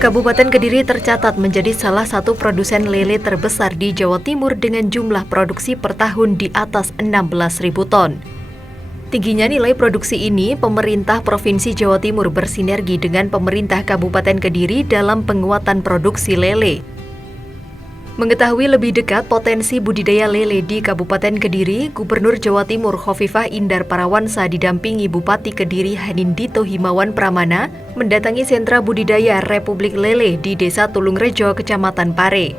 Kabupaten Kediri tercatat menjadi salah satu produsen lele terbesar di Jawa Timur dengan jumlah produksi per tahun di atas 16.000 ton. Tingginya nilai produksi ini, pemerintah Provinsi Jawa Timur bersinergi dengan pemerintah Kabupaten Kediri dalam penguatan produksi lele. Mengetahui lebih dekat potensi budidaya lele di Kabupaten Kediri, Gubernur Jawa Timur Khofifah Indar Parawansa didampingi Bupati Kediri Hanindito Himawan Pramana mendatangi sentra budidaya Republik Lele di Desa Tulungrejo, Kecamatan Pare.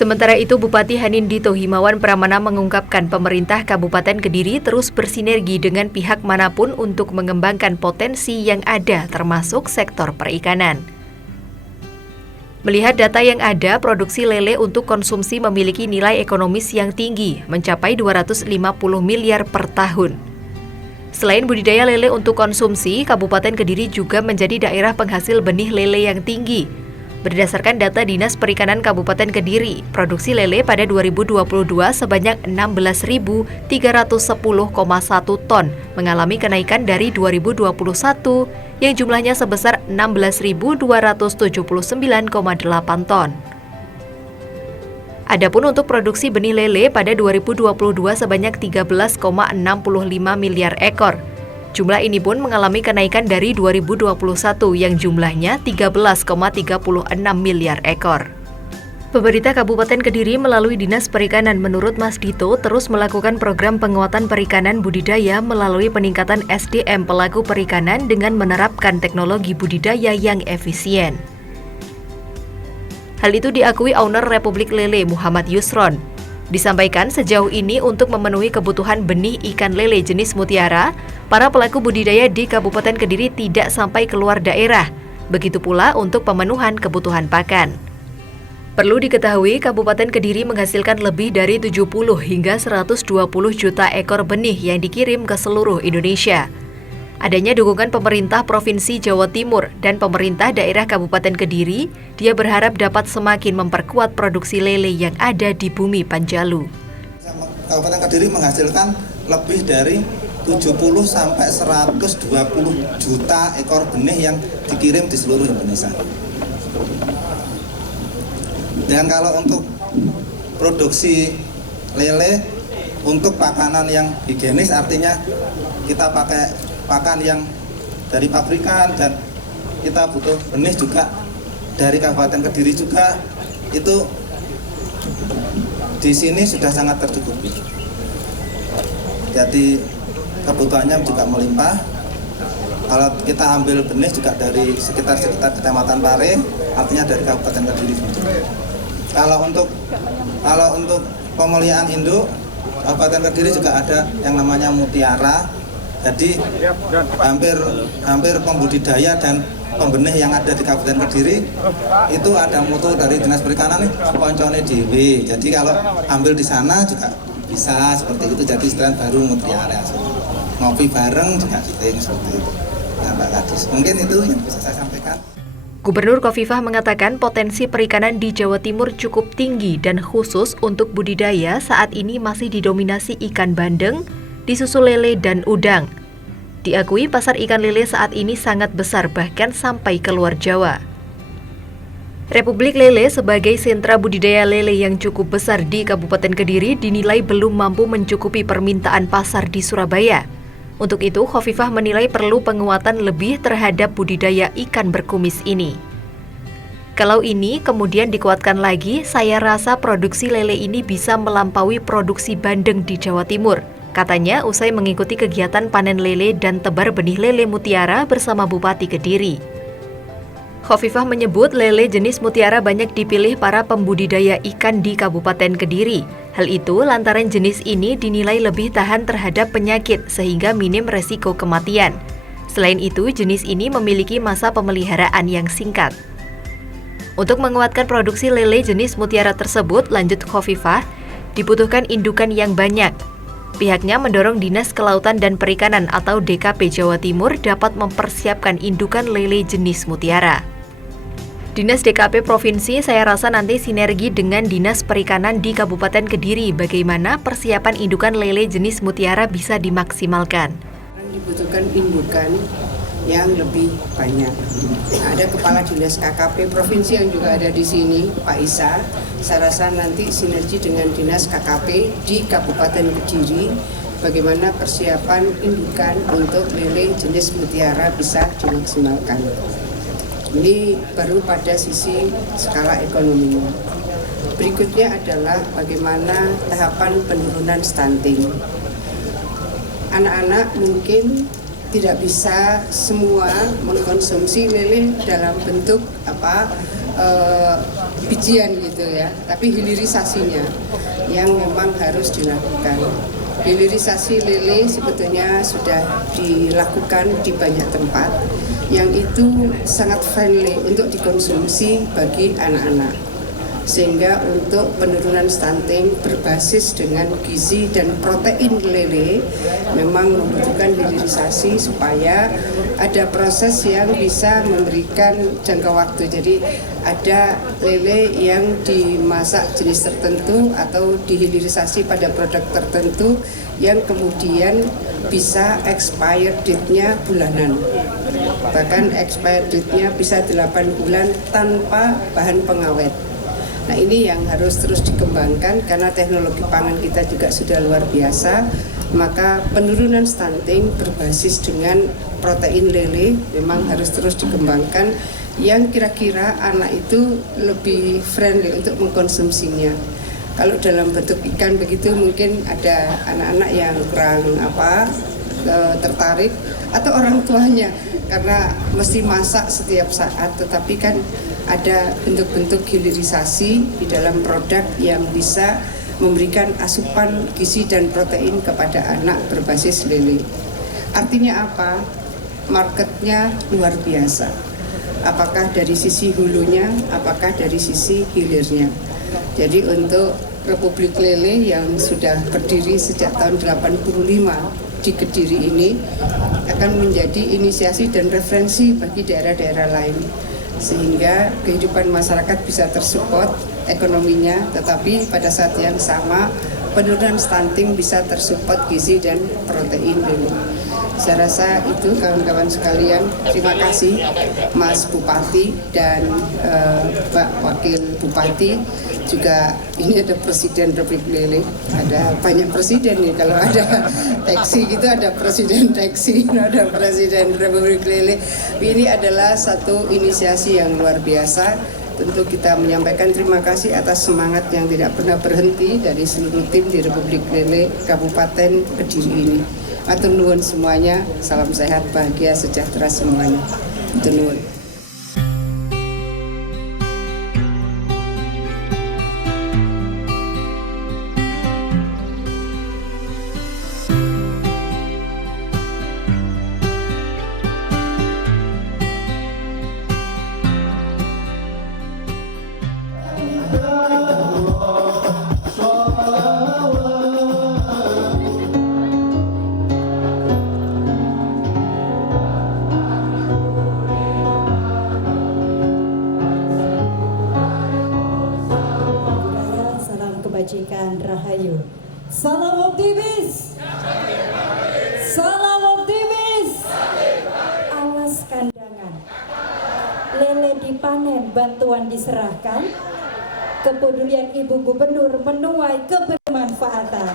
Sementara itu, Bupati Hanindito Himawan Pramana mengungkapkan pemerintah Kabupaten Kediri terus bersinergi dengan pihak manapun untuk mengembangkan potensi yang ada termasuk sektor perikanan. Melihat data yang ada, produksi lele untuk konsumsi memiliki nilai ekonomis yang tinggi, mencapai 250 miliar per tahun. Selain budidaya lele untuk konsumsi, Kabupaten Kediri juga menjadi daerah penghasil benih lele yang tinggi. Berdasarkan data Dinas Perikanan Kabupaten Kediri, produksi lele pada 2022 sebanyak 16.310,1 ton, mengalami kenaikan dari 2021 yang jumlahnya sebesar 16.279,8 ton. Adapun untuk produksi benih lele pada 2022 sebanyak 13,65 miliar ekor. Jumlah ini pun mengalami kenaikan dari 2021 yang jumlahnya 13,36 miliar ekor. Pemerintah Kabupaten Kediri melalui Dinas Perikanan menurut Mas Dito terus melakukan program penguatan perikanan budidaya melalui peningkatan SDM pelaku perikanan dengan menerapkan teknologi budidaya yang efisien. Hal itu diakui owner Republik Lele Muhammad Yusron. Disampaikan sejauh ini untuk memenuhi kebutuhan benih ikan lele jenis mutiara, para pelaku budidaya di Kabupaten Kediri tidak sampai keluar daerah. Begitu pula untuk pemenuhan kebutuhan pakan. Perlu diketahui, Kabupaten Kediri menghasilkan lebih dari 70 hingga 120 juta ekor benih yang dikirim ke seluruh Indonesia. Adanya dukungan pemerintah Provinsi Jawa Timur dan pemerintah daerah Kabupaten Kediri, dia berharap dapat semakin memperkuat produksi lele yang ada di bumi Panjalu. Kabupaten Kediri menghasilkan lebih dari 70 sampai 120 juta ekor benih yang dikirim di seluruh Indonesia. Dan kalau untuk produksi lele untuk pakanan yang higienis, artinya kita pakai pakan yang dari pabrikan dan kita butuh benih juga dari Kabupaten Kediri juga itu di sini sudah sangat tercukupi. Jadi kebutuhannya juga melimpah. Kalau kita ambil benih juga dari sekitar Kecamatan Pare, artinya dari Kabupaten Kediri. Kalau untuk pemeliharaan induk, Kabupaten Kediri juga ada yang namanya Mutiara. Jadi hampir pembudidaya dan pembenih yang ada di Kabupaten Kediri itu ada mutu dari Dinas Perikanan nih, koncone dhewe. Jadi kalau ambil di sana juga bisa seperti itu. Jadi istilah baru Mutiara. Ngopi bareng juga sering seperti itu. Nah, Mbak Kadis, mungkin itu yang bisa saya sampaikan. Gubernur Khofifah mengatakan potensi perikanan di Jawa Timur cukup tinggi dan khusus untuk budidaya saat ini masih didominasi ikan bandeng, disusul lele dan udang. Diakui pasar ikan lele saat ini sangat besar bahkan sampai ke luar Jawa. Republik Lele sebagai sentra budidaya lele yang cukup besar di Kabupaten Kediri dinilai belum mampu mencukupi permintaan pasar di Surabaya. Untuk itu, Khofifah menilai perlu penguatan lebih terhadap budidaya ikan berkumis ini. Kalau ini kemudian dikuatkan lagi, saya rasa produksi lele ini bisa melampaui produksi bandeng di Jawa Timur. Katanya usai mengikuti kegiatan panen lele dan tebar benih lele mutiara bersama Bupati Kediri. Khofifah menyebut lele jenis mutiara banyak dipilih para pembudidaya ikan di Kabupaten Kediri. Hal itu lantaran jenis ini dinilai lebih tahan terhadap penyakit sehingga minim resiko kematian. Selain itu, jenis ini memiliki masa pemeliharaan yang singkat. Untuk menguatkan produksi lele jenis mutiara tersebut, lanjut Khofifah, dibutuhkan indukan yang banyak. Pihaknya mendorong Dinas Kelautan dan Perikanan atau DKP Jawa Timur dapat mempersiapkan indukan lele jenis mutiara. Dinas DKP Provinsi saya rasa nanti sinergi dengan Dinas Perikanan di Kabupaten Kediri bagaimana persiapan indukan lele jenis mutiara bisa dimaksimalkan. Dibutuhkan indukan yang lebih banyak. Ada Kepala Dinas KKP Provinsi yang juga ada di sini, Pak Isa. Saya rasa nanti sinergi dengan Dinas KKP di Kabupaten Kediri bagaimana persiapan indukan untuk lele jenis mutiara bisa dimaksimalkan. Ini baru pada sisi skala ekonominya. Berikutnya adalah bagaimana tahapan penurunan stunting. Anak-anak mungkin tidak bisa semua mengkonsumsi lele dalam bentuk bijian gitu ya, tapi hilirisasinya yang memang harus dilakukan. Hilirisasi lele sebetulnya sudah dilakukan di banyak tempat yang itu sangat friendly untuk dikonsumsi bagi anak-anak. Sehingga untuk penurunan stunting berbasis dengan gizi dan protein lele memang membutuhkan hilirisasi supaya ada proses yang bisa memberikan jangka waktu. Jadi ada lele yang dimasak jenis tertentu atau dihilirisasi pada produk tertentu yang kemudian bisa expired date-nya bulanan. Bahkan expired date-nya bisa 8 bulan tanpa bahan pengawet. Nah, ini yang harus terus dikembangkan karena teknologi pangan kita juga sudah luar biasa. Maka penurunan stunting berbasis dengan protein lele memang harus terus dikembangkan yang kira-kira anak itu lebih friendly untuk mengkonsumsinya. Kalau dalam bentuk ikan begitu mungkin ada anak-anak yang kurang tertarik atau orang tuanya karena mesti masak setiap saat, tetapi kan ada bentuk-bentuk hilirisasi di dalam produk yang bisa memberikan asupan gizi dan protein kepada anak berbasis lele. Artinya apa? Marketnya luar biasa. Apakah dari sisi hulunya, apakah dari sisi hilirnya. Jadi untuk Republik Lele yang sudah berdiri sejak tahun 85 di Kediri ini akan menjadi inisiasi dan referensi bagi daerah-daerah lain. Sehingga kehidupan masyarakat bisa tersupport ekonominya, tetapi pada saat yang sama penurunan stunting bisa tersupport gizi dan protein lele. Saya rasa itu kawan-kawan sekalian. Terima kasih Mas Bupati dan Pak Wakil Bupati. Juga ini ada Presiden Republik Lele, ada banyak presiden nih, kalau ada teksi gitu ada Presiden teksi, ada Presiden Republik Lele. Ini adalah satu inisiasi yang luar biasa tentu kita menyampaikan terima kasih atas semangat yang tidak pernah berhenti dari seluruh tim di Republik Lele Kabupaten Kediri ini. Matur nuwun semuanya, salam sehat, bahagia, sejahtera semuanya. Matur nuwun. Kebajikan Rahayu. Salam optimis. Salam optimis. Alas kandangan. Lele dipanen, bantuan diserahkan. Kepedulian Ibu Gubernur menuai kebermanfaatan.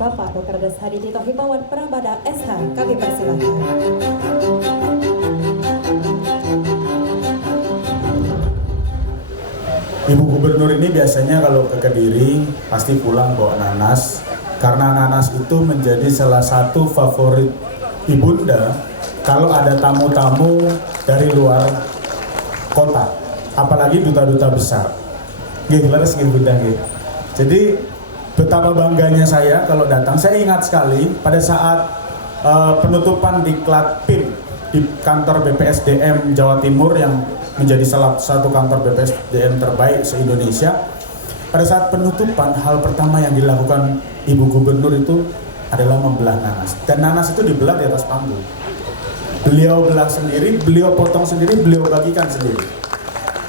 Bapak Dr. Deshadi Tito Himawan Prabada SH, kami persilahkan. Ibu Gubernur ini biasanya kalau ke Kediri pasti pulang bawa nanas, karena nanas itu menjadi salah satu favorit ibunda kalau ada tamu-tamu dari luar kota, apalagi duta-duta besar. Leres bunda. Jadi betapa bangganya saya kalau datang. Saya ingat sekali pada saat penutupan diklat PIM di kantor BPSDM Jawa Timur yang menjadi salah satu kantor BPSDM terbaik se-Indonesia. Pada saat penutupan, hal pertama yang dilakukan Ibu Gubernur itu adalah membelah nanas. Dan nanas itu dibelah di atas panggung. Beliau belah sendiri, beliau potong sendiri, beliau bagikan sendiri.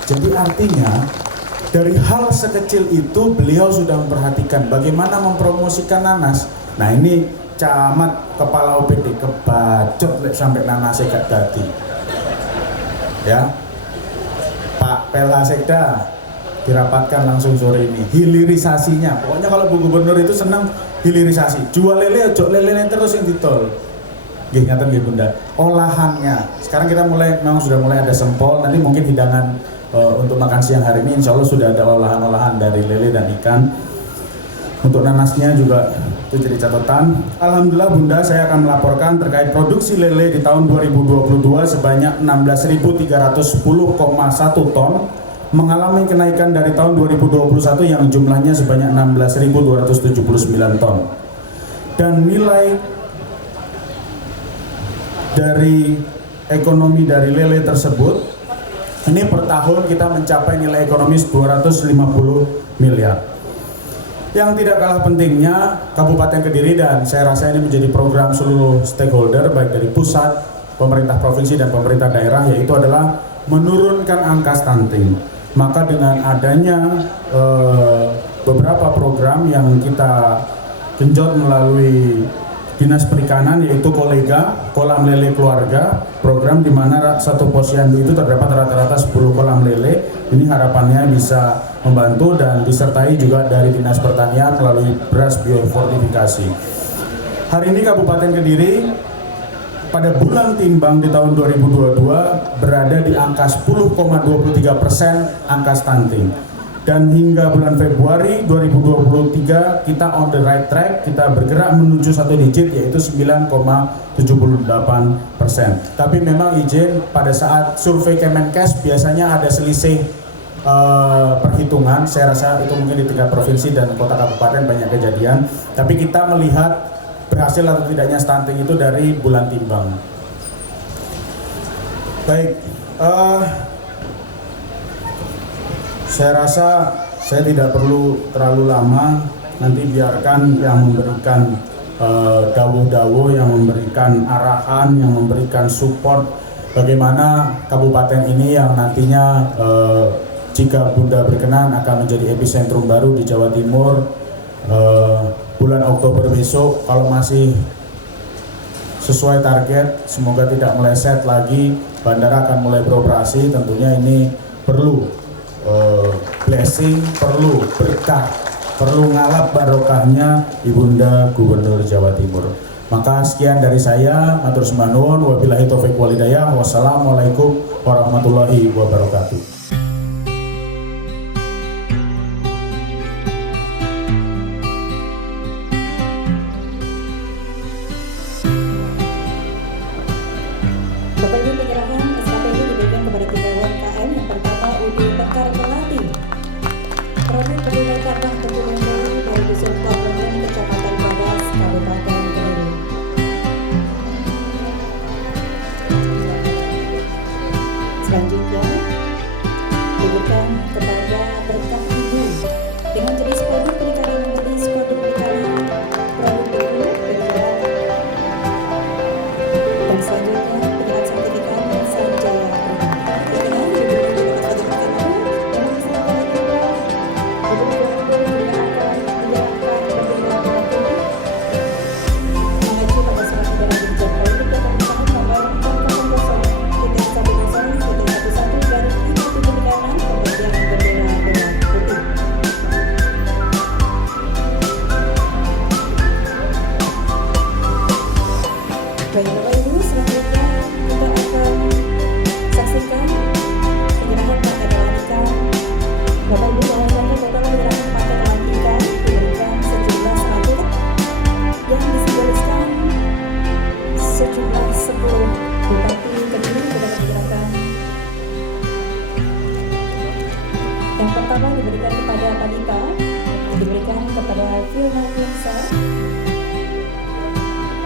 Jadi artinya dari hal sekecil itu beliau sudah memperhatikan bagaimana mempromosikan nanas. Nah ini camat kepala OPD kebacot sampai nanasnya gak dadi. Ya, Pak Pela Sekda dirapatkan langsung sore ini. Hilirisasinya, pokoknya kalau Bu Gubernur itu senang hilirisasi. Jual lele, ojo lele terus yang ditol. Gih, ngaten nggih Bunda. Olahannya, sekarang kita memang sudah mulai ada sempol. Nanti mungkin hidangan untuk makan siang hari ini insya Allah sudah ada olahan-olahan dari lele dan ikan. Untuk nanasnya juga itu jadi catatan. Alhamdulillah Bunda, saya akan melaporkan terkait produksi lele di tahun 2022 sebanyak 16.310,1 ton, mengalami kenaikan dari tahun 2021 yang jumlahnya sebanyak 16.279 ton. Dan nilai dari ekonomi dari lele tersebut ini per tahun kita mencapai nilai ekonomis 250 miliar. Yang tidak kalah pentingnya, Kabupaten Kediri, dan saya rasa ini menjadi program seluruh stakeholder baik dari pusat, pemerintah provinsi dan pemerintah daerah, yaitu adalah menurunkan angka stunting. Maka dengan adanya beberapa program yang kita genjot melalui Dinas Perikanan, yaitu Kolam Lele Keluarga, program di mana satu posyandu itu terdapat rata-rata 10 kolam lele. Ini harapannya bisa membantu dan disertai juga dari Dinas Pertanian melalui beras biofortifikasi. Hari ini Kabupaten Kediri pada bulan timbang di tahun 2022 berada di angka 10,23% angka stunting. dan hingga bulan Februari 2023 kita on the right track, kita bergerak menuju satu digit yaitu 9,78%. Tapi memang izin pada saat survei Kemenkes biasanya ada selisih perhitungan, saya rasa itu mungkin di tingkat provinsi dan kota kabupaten banyak kejadian, tapi kita melihat berhasil atau tidaknya stunting itu dari bulan timbang. Baik, saya rasa saya tidak perlu terlalu lama, nanti biarkan yang memberikan dawuh-dawuh, yang memberikan arahan, yang memberikan support bagaimana kabupaten ini yang nantinya jika Bunda berkenan akan menjadi epicentrum baru di Jawa Timur bulan Oktober besok. Kalau masih sesuai target, semoga tidak meleset lagi, bandara akan mulai beroperasi. Tentunya ini perlu blessing, perlu berkah, perlu ngalap barokahnya Ibunda Gubernur Jawa Timur. Maka sekian dari saya, matur sembah nuwun, wabillahi taufik wal hidayah, wassalamualaikum warahmatullahi wabarakatuh. Bapak Ibu, penyerahan SKP ini diberikan kepada 3 UMKM. Yang pertama UD Bekar Melati, produk pengguna karbon terbunuh dari Dusun Klopleng, Kecamatan Badas, Kabupaten Kediri. Selanjutnya diberikan kepada Berkah Ibu dengan jenis produk perikanan, jenis produk perikanan, produk ibu, bergerak. Dan selanjutnya penyerahan sertifikat Sanjaya Perikanan diberikan kepada produk perikanan yang melaksanakan impor produk perikanan akan diarahkan berbeda berlaku mengacu pada surat edaran Dirjen Politik dan Pemerintahan nomor 400.10.11 dari Institut Perikanan pembagian bendera merah putih. Baik Bapak Ibu, selanjutnya kita akan saksikan penyerahan paket ikan. Bapak Ibu, bahwasanya total penyerahan paket ikan diberikan sejumlah 100 yang disimboliskan sejumlah 10 Bupati Kediri dapat menyerahkan. Yang pertama diberikan kepada Panita, diberikan kepada Firman Yunsa,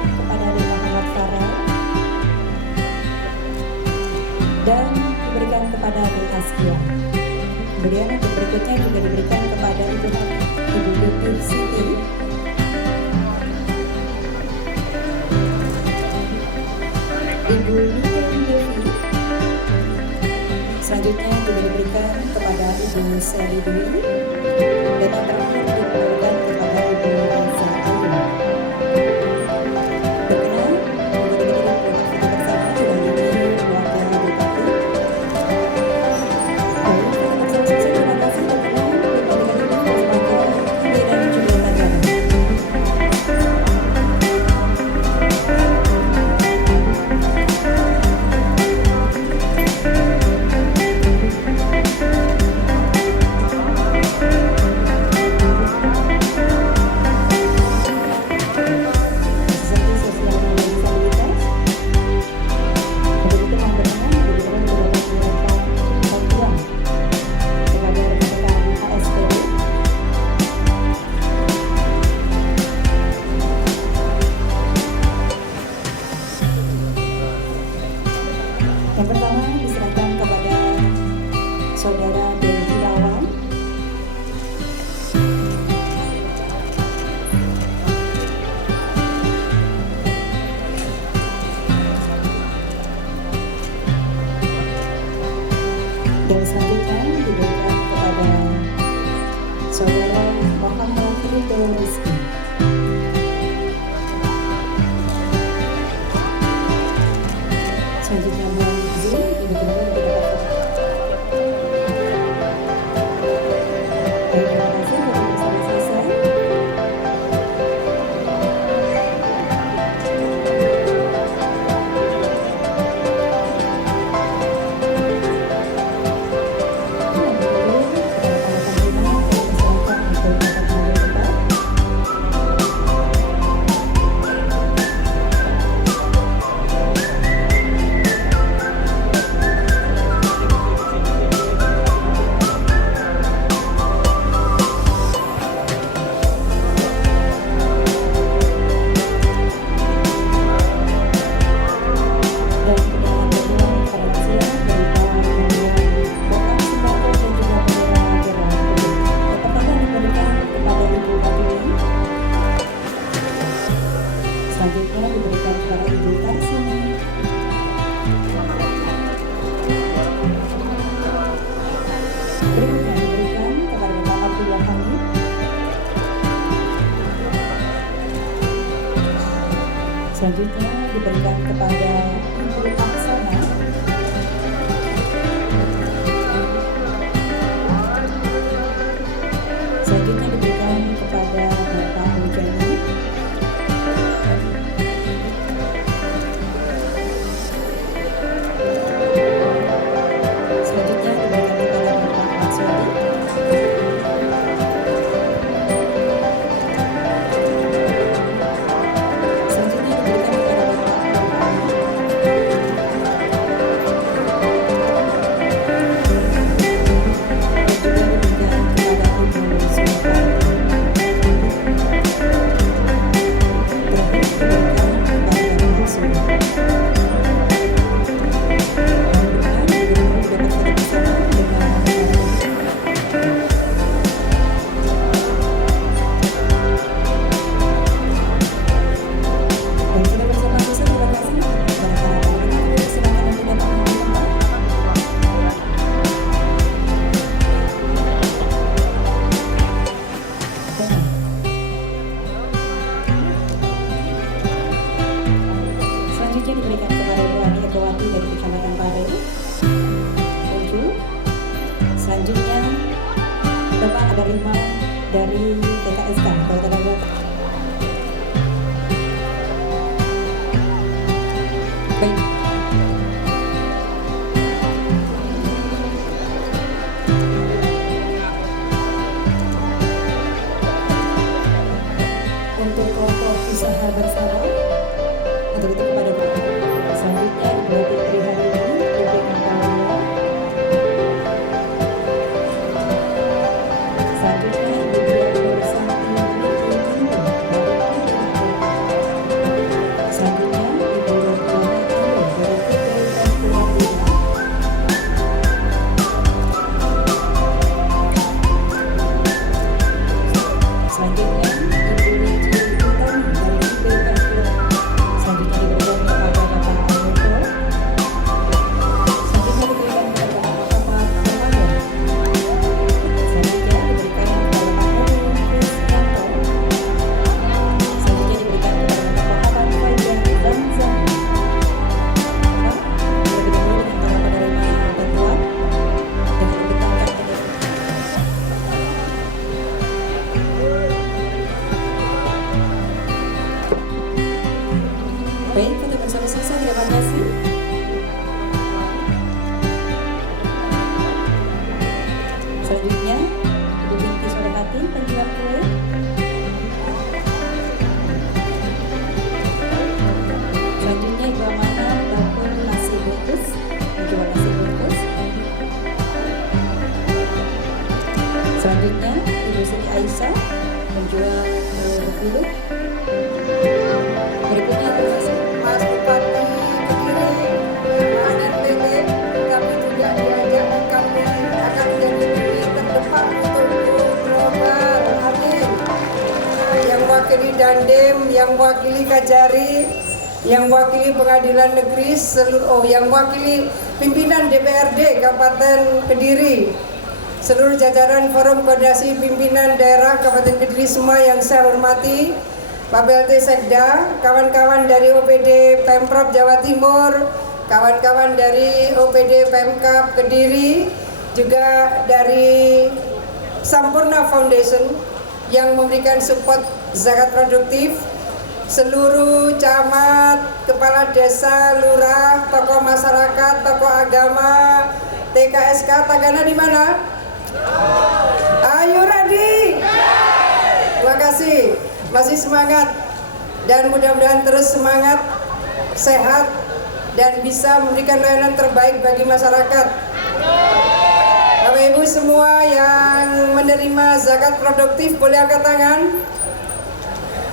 kepada Adi Muhammad Farel, dan diberikan kepada Adi Askia. Kemudian untuk berikutnya juga diberikan kepada Ibu Tuti Siti, Ibu Niken Devi. Selanjutnya juga diberikan kepada Ibu Seli Dwi, dan yang terakhir diberikan kepada Ibu Elsa Ayu. Berkenan, Bupati Kediri produk foto bersama didampingi wakil Bupati. Baik, kita bersama terima kasih berkenan Bupati Kediri merupakan dan juga Tanjana. Seperti sosial dan disabilitas, untuk itu mohon berkenan diberikan beberapa penyerahan bantuan kepada rekan-rekan HSPD. Yang pertama diserahkan kepada Saudara Dewi Irawan. Dan selanjutnya diberikan kepada Saudara Muhammad Ridho Rizki. Selanjutnya mohon izin diberikan kepada Baik, terima kasih. Foto bersama selesai. Yang kedua, kepada rekan-rekan Selanjutnya diberikan kepada Ibu Aksana. Selanjutnya diberikan kepada Bapak Mujani. Selanjutnya diberikan kepada Bapak Maksudi. Selanjutnya diberikan kepada Bapak Nurani. Dan juga diberikan kepada Ibu Suparti. Terakhir diberikan kepada Bapak Sudi. Mudah-mudahan ibu-ibu dapat pada bersama dengan acara. Dan sudah bersama selesai, terima kasih. Barangkali silakan nanti dapat mengambil tempat. Selanjutnya diberikan kepada Ibu Ani Ekowati dari Kecamatan Pare. Tujuh. Selanjutnya Bapak ada 5 dari TKSK atau tenaga. Baik. Untuk kelompok usaha bersama untuk itu kepada Bapak. Selanjutnya Ibu Fitri Harini, Ibu Natalia. Selanjutnya Ibu Dia Santi Niti Tindu dari Kidul. Selanjutnya Ibu Robiana Tindu dari Kidul dan Purwodadi. Selanjutnya Ibu Niji Utami dari Kidul dan Purwodadi. Selanjutnya diberikan kepada Bapak Anoko. Selanjutnya diberikan kepada Bapak Pemakai. Selanjutnya diberikan kepada Pak Heri Krisyanto. Selanjutnya diberikan kepada Bapak Aban Fajar Zamzam. Pak, terlebih dahulu dengan para penerima bantuan dengan ditekankan ke Baik, foto bersama selesai. Terima kasih. Selanjutnya, Ibu Binti Solehati, penjual kue. Selanjutnya, Ibu Amanah, bakul nasi bungkus, penjual nasi bungkus. Selanjutnya, Ibu Siti Aisyah, penjual bergulung. Berikutnya, Mas Bupati Kediri, Mas NPT, tapi juga diajak kami akan menjadi diri terdepan untuk global. Amin. Yang wakili Dandim, yang wakili Kajari, yang wakili Pengadilan Negeri yang wakili pimpinan DPRD Kabupaten Kediri, seluruh jajaran Forum Koordinasi Pimpinan Daerah Kabupaten Kediri semua yang saya hormati, Pak BLT Sekda, kawan-kawan dari OPD Pemprov Jawa Timur, kawan-kawan dari OPD Pemkab Kediri, juga dari Sampurna Foundation yang memberikan support zakat produktif, seluruh camat, kepala desa, lurah, tokoh masyarakat, tokoh agama, TKSK. Tagana di mana? Ayo ready? Terima kasih. Masih semangat dan mudah-mudahan terus semangat, sehat dan bisa memberikan layanan terbaik bagi masyarakat. Bapak Ibu semua yang menerima zakat produktif boleh angkat tangan.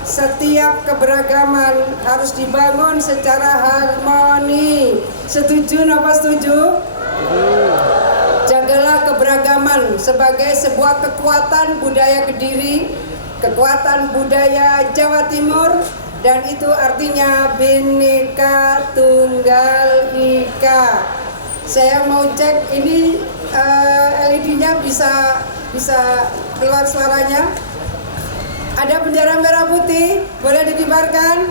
Setiap keberagaman harus dibangun secara harmoni. Setuju apa setuju? Jagalah keberagaman sebagai sebuah kekuatan budaya Kediri, kekuatan budaya Jawa Timur, dan itu artinya Bhinneka Tunggal Ika. Saya mau cek ini LED-nya bisa keluar suaranya. Ada bendera merah putih, boleh dikibarkan.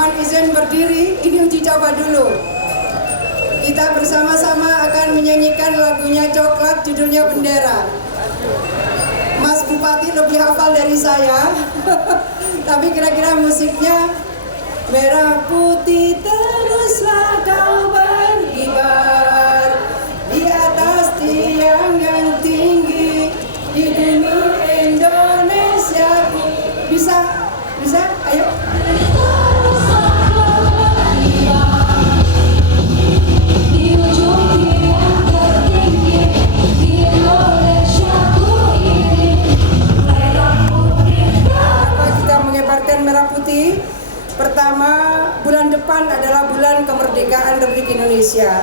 Mohon izin berdiri, ini uji coba dulu. Kita bersama-sama akan menyanyikan lagunya Coklat, judulnya Bendera. Mas Bupati lebih hafal dari saya, tapi kira-kira musiknya merah putih teruslah kau berkibar di atas tiang yang tinggi di bumi Indonesia. Bisa? Ayo. Merah putih. Pertama, bulan depan adalah bulan kemerdekaan Republik Indonesia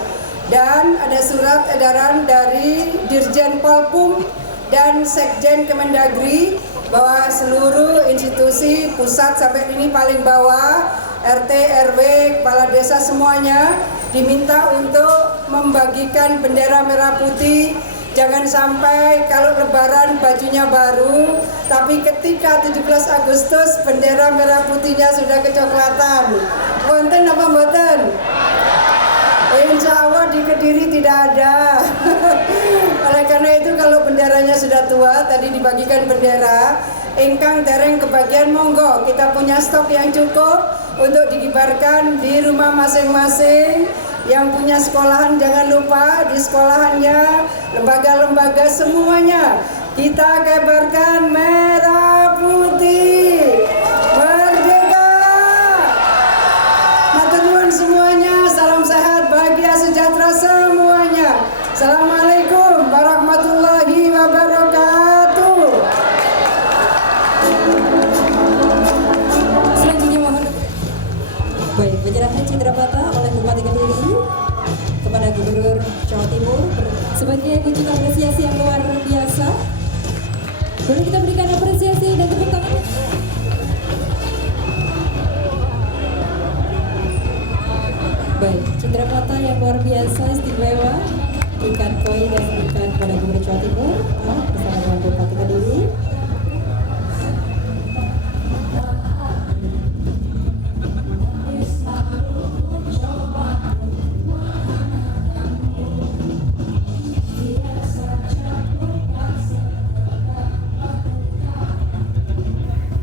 dan ada surat edaran dari Dirjen Polpum dan Sekjen Kemendagri bahwa seluruh institusi pusat sampai ini paling bawah, RT, RW, kepala desa semuanya diminta untuk membagikan bendera merah putih. Jangan sampai kalau lebaran bajunya baru, tapi ketika 17 Agustus bendera merah putihnya sudah kecoklatan. Wonten apa mboten? Insya Allah di Kediri tidak ada. Oleh karena itu kalau benderanya sudah tua, tadi dibagikan bendera, ingkang dereng kebagian monggo, kita punya stok yang cukup untuk dikibarkan di rumah masing-masing. Yang punya sekolahan jangan lupa di sekolahannya, lembaga-lembaga semuanya kita kibarkan merah putih. Merdeka! Matur nuwun semuanya, salam sehat, bahagia, sejahtera semuanya. Assalamualaikum warahmatullahi wabarakatuh. Selanjutnya mohon penyerahan citra bata oleh Bupati Kediri kepada Gubernur Jawa Timur sebagai wujud apresiasi yang luar biasa. Boleh kita berikan apresiasi dan tepuk tangan. Baik, citra bata yang luar biasa istimewa ikan koi dan ikan kepada Gubernur Jawa Timur bersama dengan Bupati Kediri.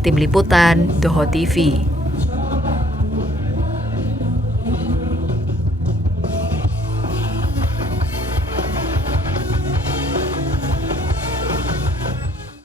Tim Liputan, Doho TV.